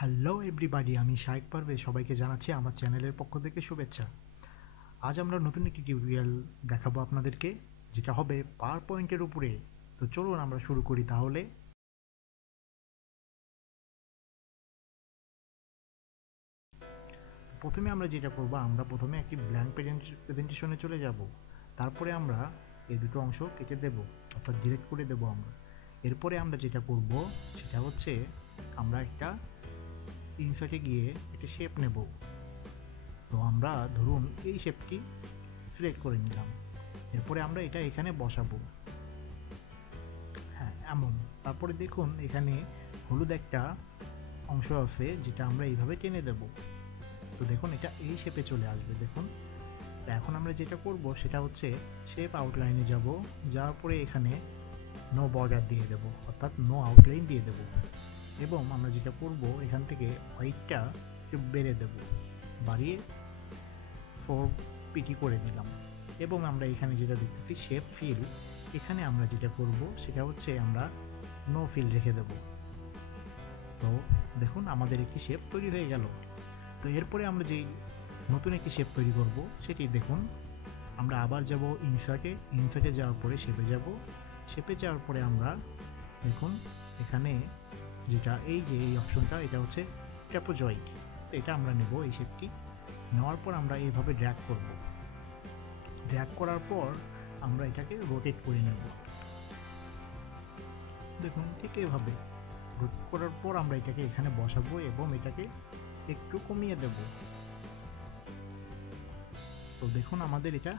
Hello everybody, আমি শাইক পারভেজ সবাইকে জানাচ্ছি আমার চ্যানেলের পক্ষ থেকে শুভেচ্ছা। আজ আমরা নতুন একটি টিউটোরিয়াল দেখাবো আপনাদেরকে, যেটা হবে পাওয়ার পয়েন্টের উপরে। তো চলুন আমরা শুরু করি তাহলে। প্রথমে আমরা যেটা করব, আমরা প্রথমে একটি ব্ল্যাঙ্ক প্রেজেন্টেশনে চলে যাব। তারপরে আমরা এই দুটো অংশ কেটে দেব, অর্থাৎ ডিলিট করে দেব আমরা। এরপরে আমরা যেটা করব সেটা হচ্ছে আমরা একটা ইনসার্টে গিয়ে একটা শেপ নেব। তো আমরা ধরুন এই শেপটি সিলেক্ট করে নিলাম। এরপরে আমরা এটা এখানে বসাবো। হ্যাঁ, এমন। তারপরে দেখুন এখানে হলুদ একটা অংশ আছে, যেটা আমরা এইভাবে টেনে দেব। তো দেখুন এটা এই শেপে চলে আসবে, দেখুন। তো এখন আমরা যেটা করব সেটা হচ্ছে শেপ আউটলাইনে যাব, যাওয়ার পরে এখানে নো বর্ডার দিয়ে দেব, অর্থাৎ নো আউটলাইন দিয়ে দেব। এবং আমরা যেটা করব এখান থেকে হোয়াইটটা একটু বেড়ে দেব, বাড়িয়ে 4 পিটি করে দিলাম। এবং আমরা এখানে যেটা দেখতেছি শেপ ফিল, এখানে আমরা যেটা করব সেটা হচ্ছে আমরা নো ফিল রেখে দেব। তো দেখুন আমাদের একটি শেপ তৈরি হয়ে গেল। তো এরপরে আমরা যেই নতুন একটি শেপ তৈরি করব সেটি দেখুন, আমরা আবার যাব ইনসার্টে যাওয়ার পরে শেপে যাব। শেপে যাওয়ার পরে আমরা দেখুন এখানে যেটা এই অপশনটা, এটা হচ্ছে ট্র্যাপোজয়েড। তো এটা আমরা নেব, এই শেপটি নেওয়ার পর আমরা এইভাবে ড্র্যাগ করার পর আমরা এটাকে রোটেট করে নেব। দেখুন ঠিক এভাবে রোটেট করার পর আমরা এটাকে এখানে বসাবো এবং এটাকে একটু কমিয়ে দেব। তো দেখুন আমাদের এটা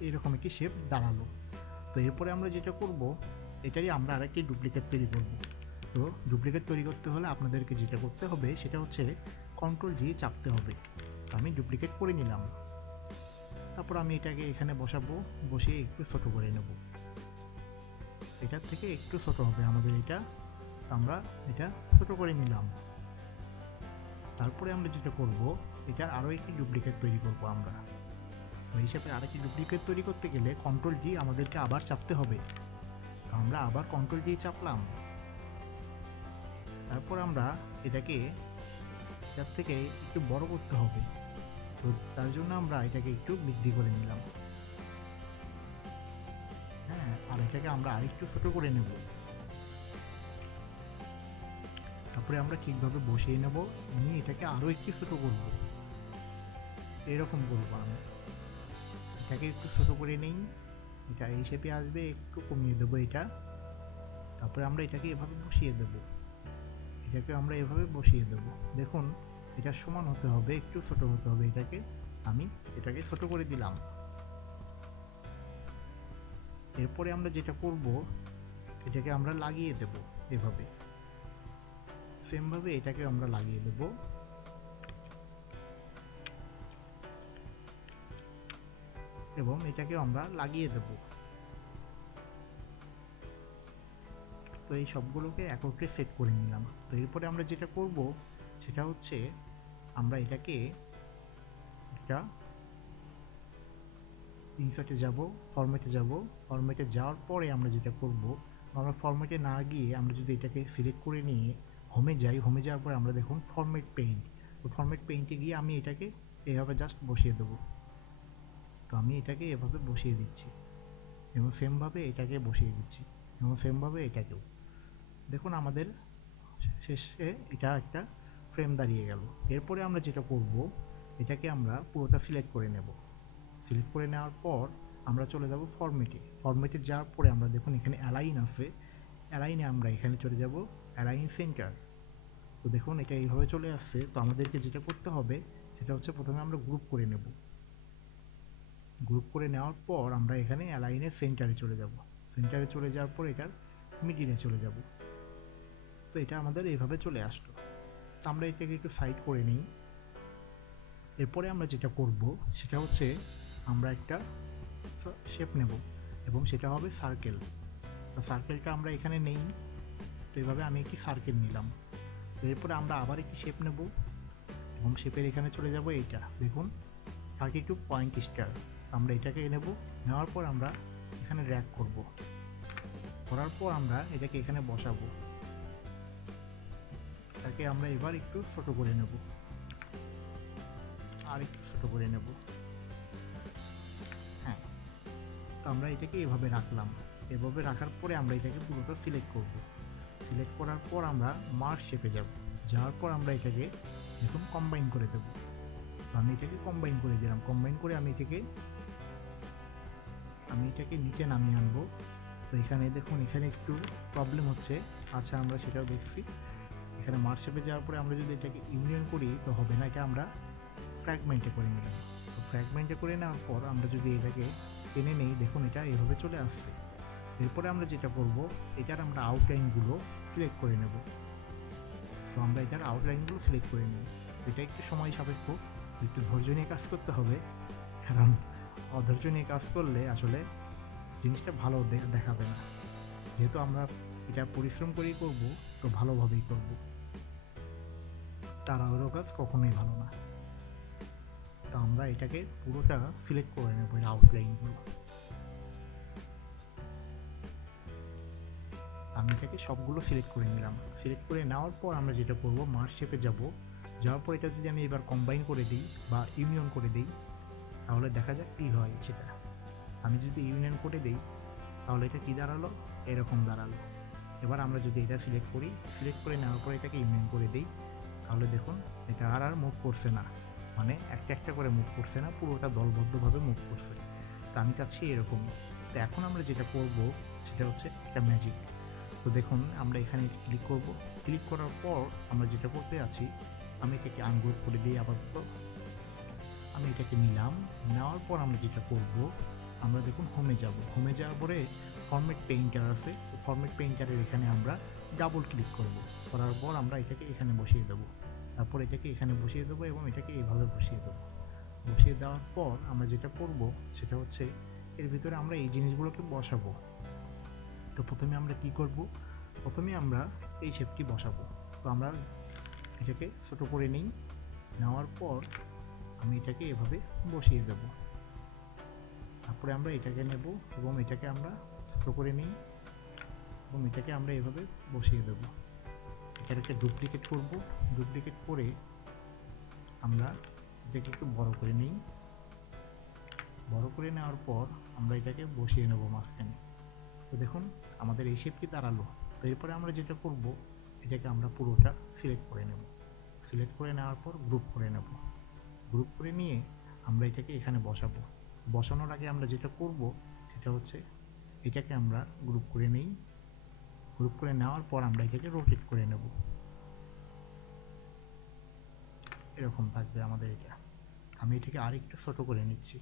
এরকম একটি শেপ দাঁড়ালো। তো এরপরে আমরা যেটা করব, এটারই আমরা আরেকটি ডুপ্লিকেট তৈরি করব। তো ডুপ্লিকেট তৈরি করতে হলে আপনাদেরকে যেটা করতে হবে সেটা হচ্ছে কন্ট্রোল-G চাপতে হবে। তো আমি ডুপ্লিকেট করে নিলাম। তারপর আমি এটাকে এখানে বসাবো, বসিয়ে একটু ছোট করে নেব। এটার থেকে একটু ছোট হবে আমাদের এটা। তো আমরা এটা ছোট করে নিলাম। তারপরে আমরা যেটা করব, এটার আরও একটি ডুপ্লিকেট তৈরি করব আমরা। তো হিসাবে আরেকটি ডুপ্লিকেট তৈরি করতে গেলে কন্ট্রোল-G আমাদেরকে আবার চাপতে হবে। তো আমরা আবার কন্ট্রোল-G চাপলাম। তারপর আমরা এটাকে এটার থেকে একটু বড় করতে হবে। তো তার জন্য আমরা এটাকে একটু বৃদ্ধি করে নিলাম। হ্যাঁ, আর এটাকে আমরা আরেকটু ছোট করে নেব। তারপরে আমরা ঠিকভাবে বসিয়ে নেব, নিয়ে এটাকে আরও একটু ছোট করব। এরকম করবো আমি। এটাকে একটু ছোট করে নেই, এটা এই শেপে আসবে, একটু কমিয়ে দেবো এটা। তারপরে আমরা এটাকে এভাবে বসিয়ে দেব। এটাকে আমরা এভাবে বসিয়ে দেব। দেখুন এটা সমান হতে হবে, একটু ছোট হতে হবে এটাকে। আমি এটাকে ছোট করে দিলাম। এরপরে আমরা যেটা করব, এটাকে আমরা লাগিয়ে দেব এভাবে। সেমভাবে এটাকে আমরা লাগিয়ে দেব। এবং এটাকে আমরা লাগিয়ে দেব। তো এই সবগুলোকে একত্রে সেট করে নিলাম। তো এরপরে আমরা যেটা করব সেটা হচ্ছে আমরা এটাকে একটা ইনসার্টে যাব, ফরম্যাটে যাওয়ার পরে আমরা যেটা করব, আমরা ফরম্যাটে না গিয়ে আমরা যদি এটাকে সিলেক্ট করে নিয়ে হোমে যাই, হোমে যাওয়ার পরে আমরা দেখুন ফরম্যাট পেইন্ট। তো ফরম্যাট পেইন্টে গিয়ে আমি এটাকে এভাবে জাস্ট বসিয়ে দেবো। তো আমি এটাকে এভাবে বসিয়ে দিচ্ছি এবং সেমভাবে এটাকে বসিয়ে দিচ্ছি এবং সেমভাবে এটাকেও। দেখুন আমাদের শেষে এটা একটা ফ্রেম দাঁড়িয়ে গেল। এরপরে আমরা যেটা করব, এটাকে আমরা পুরোটা সিলেক্ট করে নেব। সিলেক্ট করে নেওয়ার পর আমরা চলে যাব ফরম্যাটে যাওয়ার পরে আমরা দেখুন এখানে অ্যালাইন আছে, অ্যালাইনে আমরা এখানে চলে যাব অ্যালাইন সেন্টার। তো দেখুন এটা এইভাবে চলে আসছে। তো আমাদেরকে যেটা করতে হবে সেটা হচ্ছে প্রথমে আমরা গ্রুপ করে নেব। গ্রুপ করে নেওয়ার পর আমরা এখানে অ্যালাইনের সেন্টারে চলে যাব। সেন্টারে চলে যাওয়ার পর এটার মিডিলে চলে যাব। তো এটা আমাদের এইভাবে চলে আসলো। তো আমরা এটাকে একটু সাইড করে নিই। এরপরে আমরা যেটা করব সেটা হচ্ছে আমরা একটা শেপ নেব এবং সেটা হবে সার্কেল। তো সার্কেলটা আমরা এখানে নেই। তো এইভাবে আমি একটি সার্কেল নিলাম। তো এরপরে আমরা আবার একটি শেপ নেব এবং শেপের এখানে চলে যাব। এইটা দেখুন 32 পয়েন্ট স্টার। আমরা এটাকে নেব, নেওয়ার পর আমরা এখানে ড্র্যাগ করব। করার পর আমরা এটাকে এখানে বসাবো। এটাকে এটাকে আমরা এবার একটু ছোট করে নেব, আর একটু ছোট করে নেব। হ্যাঁ, তো আমরা এটাকে এভাবে রাখলাম। এভাবে রাখার পরে আমরা এটাকে পুরোটা সিলেক্ট করব। সিলেক্ট করার পর আমরা মার্জ শেপে যাব। যাওয়ার পর আমরা এটাকে দেখুন কম্বাইন করে দেব। তো আমি এটাকে কম্বাইন করে দিলাম। কম্বাইন করে আমি এটাকে নিচে নামিয়ে আনবো। তো এখানে দেখুন, এখানে একটু প্রবলেম হচ্ছে। আচ্ছা, আমরা সেটাও দেখছি। এখানে মার্জ শেপে যাওয়ার পরে আমরা যদি এটাকে ইউনিয়ন করি তো হবে না, এটা আমরা ফ্র্যাগমেন্টে করে নিলাম। তো ফ্র্যাগমেন্টে করে নেওয়ার পর আমরা যদি এটাকে টেনে নেই, দেখুন এটা এভাবে চলে আসছে। এরপরে আমরা যেটা করব, এটার আমরা আউটলাইনগুলো সিলেক্ট করে নেব। তো আমরা এটার আউটলাইনগুলো সিলেক্ট করে নিই। এটা একটু সময় সাপেক্ষ, একটু ধৈর্য নিয়ে কাজ করতে হবে, কারণ অধৈর্য নিয়ে কাজ করলে আসলে জিনিসটা ভালো দেখাবে না। যেহেতু আমরা এটা পরিশ্রম করেই করব, তো ভালোভাবেই করব, তাড়াহুড়ো কাজ কখনোই ভালো না। তো আমরা এটাকে পুরোটা সিলেক্ট করে নেব, এর আউটলাইনগুলো। আমি এটাকে সবগুলো সিলেক্ট করে নিলাম। সিলেক্ট করে নেওয়ার পর আমরা যেটা করব, মার্জ শেপে যাব। যাওয়ার পর এটা যদি আমি এবার কম্বাইন করে দিই বা ইউনিয়ন করে দিই, তাহলে দেখা যাক কী হয় সেটা। আমি যদি ইউনিয়ন করে দিই তাহলে এটা কী দাঁড়ালো, এরকম দাঁড়ালো। এবার আমরা যদি এটা সিলেক্ট করি, সিলেক্ট করে নেওয়ার পর এটাকে ইউনিয়ন করে দিই, তাহলে দেখুন এটা আর মুভ করছে না, মানে একটা একটা করে মুভ করছে না, পুরোটা দলবদ্ধভাবে মুভ করছে। তো আমি চাচ্ছি এরকম। তো এখন আমরা যেটা করব সেটা হচ্ছে একটা ম্যাজিক। তো দেখুন, আমরা এখানে ক্লিক করব। ক্লিক করার পর আমরা যেটা করতে আছি, আমি এটাকে আনগ্রুপ করে দিই আপাতত। আমি এটাকে নিলাম। নেওয়ার পর আমরা যেটা করব, আমরা দেখুন হোমে যাব। হোমে যাওয়ার পরে ফরম্যাট পেইন্টার আছে। ফরম্যাট পেইন্টারের এখানে আমরা ডাবল ক্লিক করব। করার পর আমরা এটাকে এখানে বসিয়ে দেবো। তারপর এটাকে এখানে বসিয়ে দেবো এবং এটাকে এইভাবে বসিয়ে দেবো। বসিয়ে দেওয়ার পর আমরা যেটা করব সেটা হচ্ছে, এর ভিতরে আমরা এই জিনিসগুলোকে বসাবো। তো প্রথমে আমরা কি করব, প্রথমে আমরা এই শেপটি বসাবো। তো আমরা এটাকে ছোটো করে নিই। নেওয়ার পর আমি এটাকে এভাবে বসিয়ে দেব। তারপরে আমরা এটাকে নেব এবং এটাকে আমরা ছোটো করে নিই এবং এটাকে আমরা এভাবে বসিয়ে দেব। এটাকে ডুপ্লিকেট করব। ডুপ্লিকেট করে আমরা এটাকে একটু বড় করে নিই। বড় করে নেওয়ার পর আমরা এটাকে বসিয়ে নেব মাঝখানে। তো দেখুন আমাদের এই শেপটি দাঁড়ালো। তো এরপরে আমরা যেটা করব, এটাকে আমরা পুরোটা সিলেক্ট করে নেব। সিলেক্ট করে নেওয়ার পর গ্রুপ করে নেব। গ্রুপ করে নিয়ে আমরা এটাকে এখানে বসাবো। বসানোর আগে আমরা যেটা করব সেটা হচ্ছে, এটাকে আমরা গ্রুপ করে নিই। গ্রুপ করে নেওয়ার পর আমরা এটাকে রোটেট করে নেব। এরকম থাকবে আমাদের এটা। আমি এটাকে আরেকটু ছোট করে নিচ্ছি।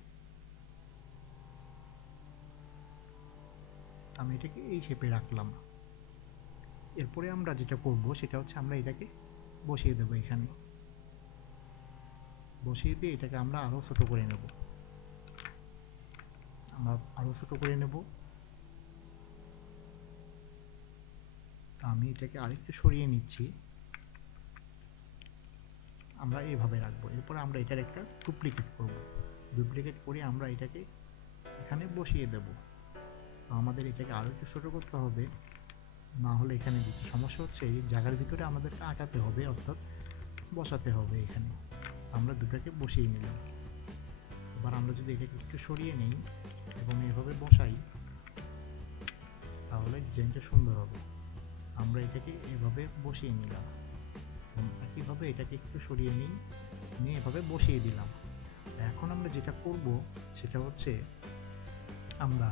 আমি এটাকে এই শেপে রাখলাম। এরপরে আমরা যেটা করব সেটা হচ্ছে, আমরা এটাকে বসিয়ে দেবো এখানে। বসিয়ে দিয়ে এটাকে আমরা আরও ছোট করে নেব। আমরা আরও ছোট করে নেব। আমি এটাকে আরেকটু সরিয়ে নিচ্ছি। আমরা এইভাবে রাখবো। এরপরে আমরা এটার একটা ডুপ্লিকেট করব। ডুপ্লিকেট করে আমরা এটাকে এখানে বসিয়ে দেব। তো আমাদের এটাকে আরও একটু ছোটো করতে হবে, না হলে এখানে যেটা সমস্যা হচ্ছে, এই জায়গার ভিতরে আমাদেরকে আঁকাতে হবে, অর্থাৎ বসাতে হবে এখানে। আমরা দুটাকে বসিয়ে নিলাম। এবার আমরা যদি এটাকে একটু সরিয়ে নিই এবং এভাবে বসাই, তাহলে ডিজাইনটা সুন্দর হবে। আমরা এটাকে এভাবে বসিয়ে নিলাম। একইভাবে এটাকে একটু সরিয়ে নিয়ে এভাবে বসিয়ে দিলাম। এখন আমরা যেটা করব সেটা হচ্ছে, আমরা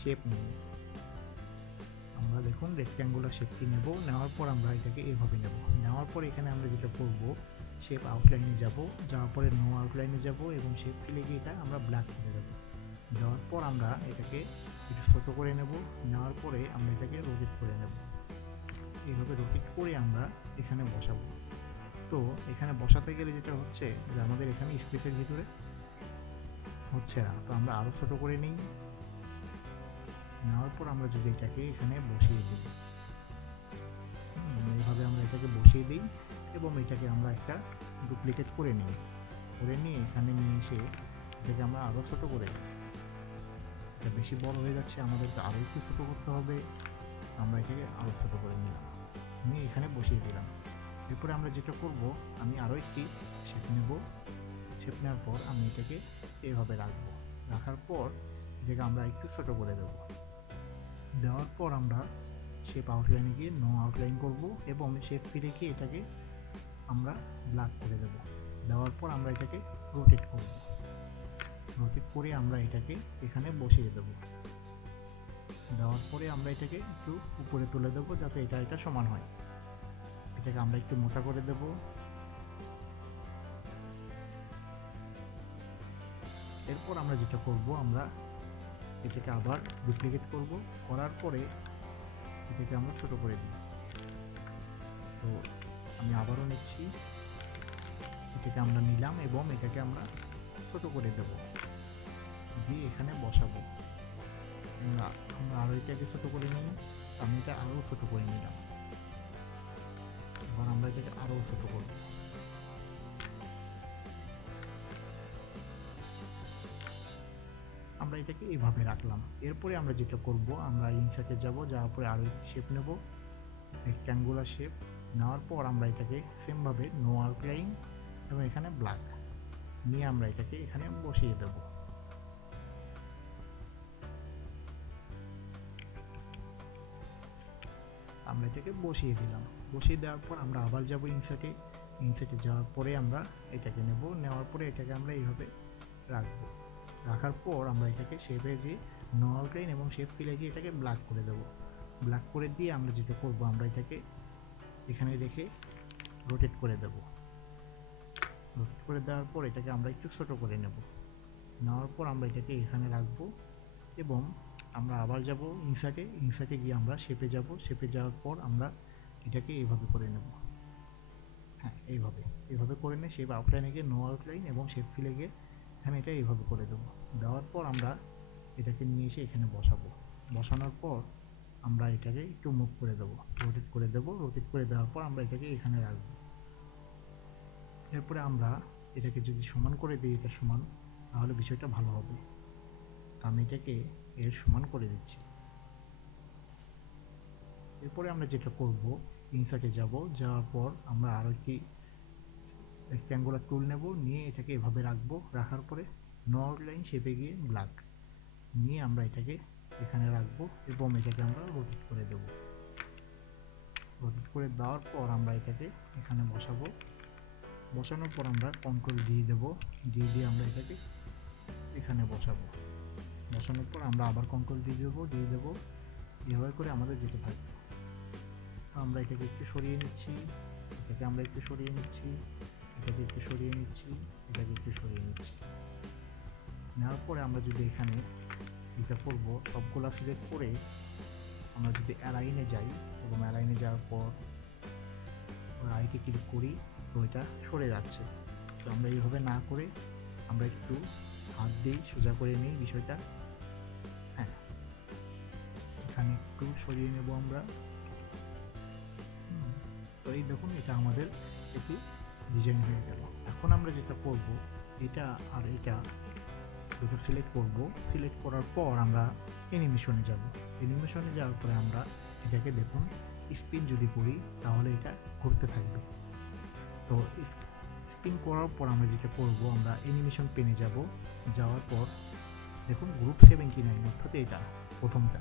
শেপ নেব। আমরা দেখুন রেক্ট্যাঙ্গুলার শেপটি নেব। নেওয়ার পর আমরা এটাকে এভাবে নেব। নেওয়ার পর এখানে আমরা যেটা করব, শেপ আউটলাইনে যাব। যাওয়ার পরে নো আউটলাইনে যাব এবং শেপ ফেলে গিয়ে এটা আমরা ব্ল্যাক করে দেবো। দেওয়ার পর আমরা এটাকে একটু ছোটো করে নেব। নেওয়ার পরে আমরা এটাকে রোটেট করে নেব। এইভাবে রোটেট করে আমরা এখানে বসাবো। তো এখানে বসাতে গেলে যেটা হচ্ছে যে, আমাদের এখানে স্পেসের ভিতরে হচ্ছে না। তো আমরা আরও ছোটো করে নিই। নেওয়ার পর আমরা যদি এটাকে এখানে বসিয়ে দিই, এইভাবে আমরা এটাকে বসিয়ে দিই এবং এটাকে আমরা একটা ডুপ্লিকেট করে নিই। করে নিয়ে এখানে নিয়ে এসে এটাকে আমরা আরও ছোটো করে দিই। এটা বেশি বড় হয়ে যাচ্ছে, আমাদেরকে আরও একটু ছোটো করতে হবে। আমরা এটাকে আরও ছোটো করে নিলাম, নিয়ে এখানে বসিয়ে দিলাম। এরপরে আমরা যেটা করব, আমি আরও একটি শেপ নেব। শেপ নেওয়ার পর আমি এটাকে এইভাবে রাখবো। রাখার পর এটাকে আমরা একটু ছোটো করে দেব। দেওয়ার পর আমরা শেপ আউটলাইনে গিয়ে নো আউটলাইন করব এবং শেপ ফিরে গিয়ে এটাকে আমরা ব্ল্যাক করে দেব। দেওয়ার পর আমরা এটাকে রোটেট করব। রোটেট করে আমরা এটাকে এখানে বসিয়ে দেব। দেওয়ার পরে আমরা এটাকে একটু উপরে তুলে দেবো যাতে এটা সমান হয়। এটাকে আমরা একটু মোটা করে দেব। এরপর আমরা যেটা করব, আমরা এটাকে আবার ডুপ্লিকেট করব। করার পরে এটাকে আমরা ছোট করে দিই। তো আমি আবারও নিচ্ছি, এটাকে আমরা নিলাম এবং এটাকে আমরা ছোট করে দেব, দিয়ে এখানে বসাবো। আমরা আরও এটাকে ছোট করে নিই। আমি এটা আরও ছোট করে নিলাম। এবার আমরা এটাকে আরও ছোট করব। আমরা এটাকে এইভাবে রাখলাম। এরপরে আমরা যেটা করব, আমরা ইনসার্টে যাব, যাওয়ার পরে আরও একটি শেপ নেব, রেক্ট্যাঙ্গুলার শেপ। নেওয়ার পর আমরা এটাকে সেমভাবে নো আউটলাইন এবং এখানে ব্ল্যাক নিয়ে আমরা এটাকে এখানে বসিয়ে দেব। আমরা এটাকে বসিয়ে দিলাম। বসিয়ে দেওয়ার পর আমরা আবার যাব ইনসার্টে। ইনসার্টে যাওয়ার পরে আমরা এটাকে নেব। নেওয়ার পরে এটাকে আমরা এইভাবে রাখবো। রাখার পর আমরা এটাকে শেপে যে নো আউটলাইন এবং শেপ ফিলে গিয়ে এটাকে ব্ল্যাক করে দেব। ব্ল্যাক করে দিয়ে আমরা যেটা করব, আমরা এটাকে এখানে রেখে রোটেট করে দেব। রোটেট করে দেওয়ার পর এটাকে আমরা একটু ছোট করে নেব। নেওয়ার পর আমরা এটাকে এখানে রাখবো এবং আমরা আবার যাব ইনসার্টে। ইনসার্টে গিয়ে আমরা শেপে যাব। শেপে যাওয়ার পর আমরা এটাকে এইভাবে করে নেব। হ্যাঁ, এইভাবে করে নিয়ে শেপ আউটলাইনে গিয়ে নো আউটলাইন এবং শেপ ফিলে গিয়ে এখানে এটা এইভাবে করে দেবো। দেওয়ার পর আমরা এটাকে নিয়ে এসে এখানে বসাবো। বসানোর পর আমরা এটাকে একটু মুভ করে দেবো, রোটেট করে দেবো। রোটেট করে দেওয়ার পর আমরা এটাকে এখানে রাখবো। এরপরে আমরা এটাকে যদি সমান করে দিই, এটা সমান, তাহলে বিষয়টা ভালো হবে। আমি এটাকে এর সমান করে দিচ্ছি। এরপরে আমরা যেটা করব, ইনসার্টে যাব। যাওয়ার পর আমরা আরও একটি রেক্ট্যাঙ্গুলার টুল নেব, নিয়ে এটাকে এভাবে রাখবো। রাখার পরে নো আউটলাইন শেপে গিয়ে ব্ল্যাক নিয়ে আমরা এটাকে এখানে রাখবো এবং এটাকে আমরা রোটেট করে দেব। রোটেট করে দেওয়ার পর আমরা এটাকে এখানে বসাবো। বসানোর পর আমরা কন্ট্রোল দিয়ে দেবো। দিয়ে আমরা এটাকে এখানে বসাবো। বসানোর পর আমরা আবার কন্ট্রোল দিয়ে দেবো। এভাবে করে আমাদের যেতে থাকবে। আমরা এটাকে একটু সরিয়ে নিচ্ছি, এটাকে আমরা একটু সরিয়ে নিচ্ছি, এটাকে একটু সরিয়ে নিচ্ছি, এটাকে একটু সরিয়ে নিচ্ছি। নেওয়ার পরে আমরা যদি এখানে এটা করব, সবগুলা সিলেক্ট করে আমরা যদি অ্যালাইনে যাই এবং অ্যালাইনে যাওয়ার পর আইতে ক্লিক করি, তো এটা সরে যাচ্ছে। তো আমরা এইভাবে না করে আমরা একটু হাত দিই, সোজা করে নিই বিষয়টা। হ্যাঁ, এখানে একটু সরিয়ে নেব আমরা। তো এই দেখুন, এটা আমাদের একটি ডিজাইন হয়ে গেল। এখন আমরা যেটা করব, এটা আর এটা দুটো সিলেক্ট করব। সিলেক্ট করার পর আমরা অ্যানিমেশনে যাব। অ্যানিমেশনে যাওয়ার পরে আমরা এটাকে দেখুন স্পিন যদি করি তাহলে এটা ঘুরতে থাকবে। তো স্পিন করার পর আমরা যেটা করব, আমরা অ্যানিমেশন পেনে যাব। যাওয়ার পর দেখুন গ্রুপ 79, অর্থাৎ এটা প্রথমটা।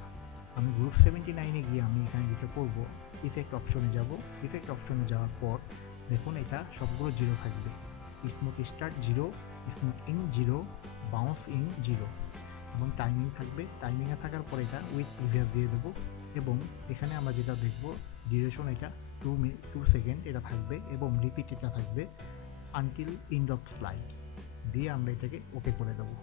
আমি গ্রুপ 79-এ গিয়ে আমি এখানে যেটা করব, ইফেক্ট অপশনে যাব। ইফেক্ট অপশনে যাওয়ার পর দেখুন এটা সবগুলো 0 থাকবে। Smooth start 0, smooth in 0, bounce in 0 এবং টাইমিং থাকবে। টাইমিংয়ে থাকার পর এটা উইথ প্রিভিয়াস দিয়ে দেবো এবং এখানে আমরা যেটা দেখব, ডিউরেশন এটা 2 সেকেন্ড এটা থাকবে এবং রিপিট এটা থাকবে আনটিল এন্ড অফ স্লাইড দিয়ে আমরা এটাকে ওকে করে দেবো।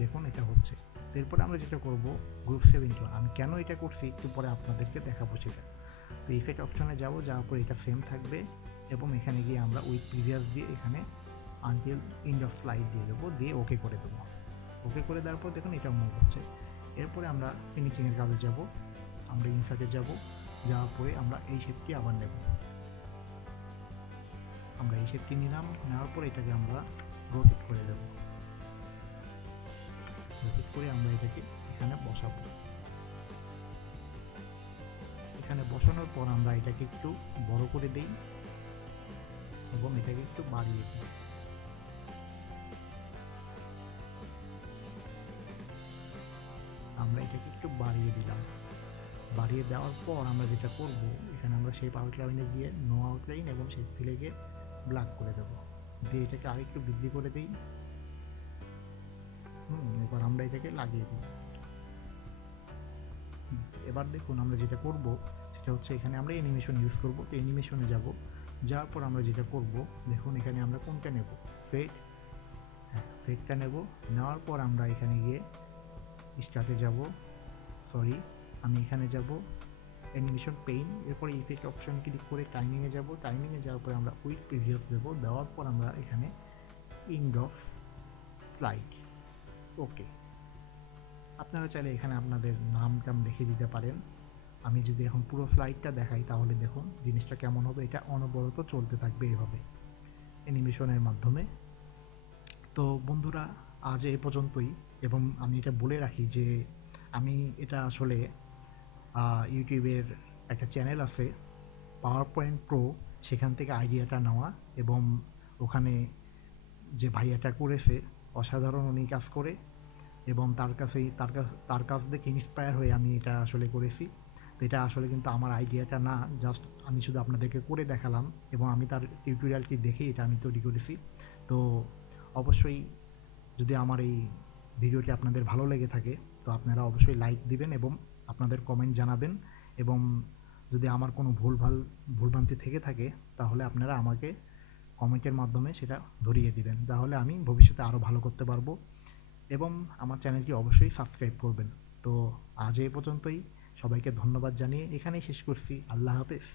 দেখুন এটা হচ্ছে। এরপরে আমরা যেটা করব, গ্রুপ 71, আমি কেন এটা করছি একটু পরে আপনাদেরকে দেখাবো সেটা। তো ইফেক্ট অপশনে যাব, যাওয়ার পর এটা সেম থাকবে এবং এখানে গিয়ে আমরা উইথ প্রিভিয়াস দিয়ে এখানে আনটিল এন্ড অফ স্লাইড দিয়ে দেবো, দিয়ে ওকে করে দেবো। ওকে করে দেওয়ার পর দেখুন এটা মুভ হচ্ছে। এরপরে আমরা ফিনিশিংয়ের কাজে যাব। আমরা ইনসার্টে যাব। যাওয়ার পরে আমরা এই শেপটি আবার নেব। আমরা এই শেপটি নিলাম। নেওয়ার পরে এটাকে আমরা রোটেট করে দেব। রোটেট করে আমরা এটাকে এখানে বসাবো। এখানে বসানোর পর আমরা এটাকে একটু বড় করে দিই এবং এটাকে একটু বাড়িয়ে দিই। আমরা এটাকে একটু বাড়িয়ে দিলাম। বাড়িয়ে দেওয়ার পর আমরা যেটা করব, এখানে আমরা শেপ আউটলাইনে গিয়ে নো আউটলাইন এবং শেপ ফিলে গিয়ে ব্ল্যাক করে দেব, দিয়ে এটাকে আরেকটু বৃদ্ধি করে দিই। এবার আমরা এটাকে লাগিয়ে দিই। এবার দেখুন আমরা যেটা করব সেটা হচ্ছে এখানে আমরা অ্যানিমেশন ইউজ করব। তো অ্যানিমেশনে যাব, যাওয়ার পর আমরা যেটা করব, দেখুন এখানে আমরা কোনটা নেব, ফেড, ফেডটা নেব। নেওয়ার পর আমরা এখানে গিয়ে স্টার্টে যাব, সরি আমি এখানে যাব অ্যানিমেশন পেইন, এরপরে ইফেক্ট অপশন ক্লিক করে টাইমিংয়ে যাব। টাইমিংয়ে যাওয়ার পর আমরা উইথ প্রিভিয়াস দেব, দেওয়ার পর আমরা এখানে এন্ড অফ স্লাইড, ওকে। আপনারা চাইলে এখানে আপনাদের নাম টাম লিখে দিতে পারেন। আমি যদি এখন পুরো স্লাইডটা দেখাই তাহলে দেখুন জিনিসটা কেমন হবে। এটা অনবরত চলতে থাকবে এভাবে অ্যানিমেশনের মাধ্যমে। তো বন্ধুরা আজ এ পর্যন্তই, এবং আমি এটা বলে রাখি যে আমি এটা আসলে ইউটিউবের একটা চ্যানেল আছে পাওয়ার পয়েন্ট প্রো, সেখান থেকে আইডিয়াটা নেওয়া, এবং ওখানে যে ভাইয়াটা করেছে অসাধারণ উনি কাজ করে, এবং তার কাছ দেখে ইন্সপায়ার হয়ে আমি এটা আসলে করেছি। তো এটা আসলে কিন্তু আমার আইডিয়াটা না, জাস্ট আমি শুধু আপনাদেরকে করে দেখালাম, এবং আমি তার টিউটোরিয়ালটি দেখে এটা আমি তৈরি করেছি। তো অবশ্যই যদি আমার এই ভিডিওটি আপনাদের ভালো লেগে থাকে তো আপনারা অবশ্যই লাইক দিবেন এবং আপনাদের কমেন্ট জানাবেন, এবং যদি আমার কোনো ভুলভ্রান্তি থেকে থাকে তাহলে আপনারা আমাকে কমেন্টের মাধ্যমে সেটা ধরিয়ে দিবেন, তাহলে আমি ভবিষ্যতে আরও ভালো করতে পারবো। এবং আমার চ্যানেলটি অবশ্যই সাবস্ক্রাইব করবেন। তো আজ এই পর্যন্তই, সবাইকে ধন্যবাদ জানিয়ে এখানেই শেষ করছি। আল্লাহ হাফেজ।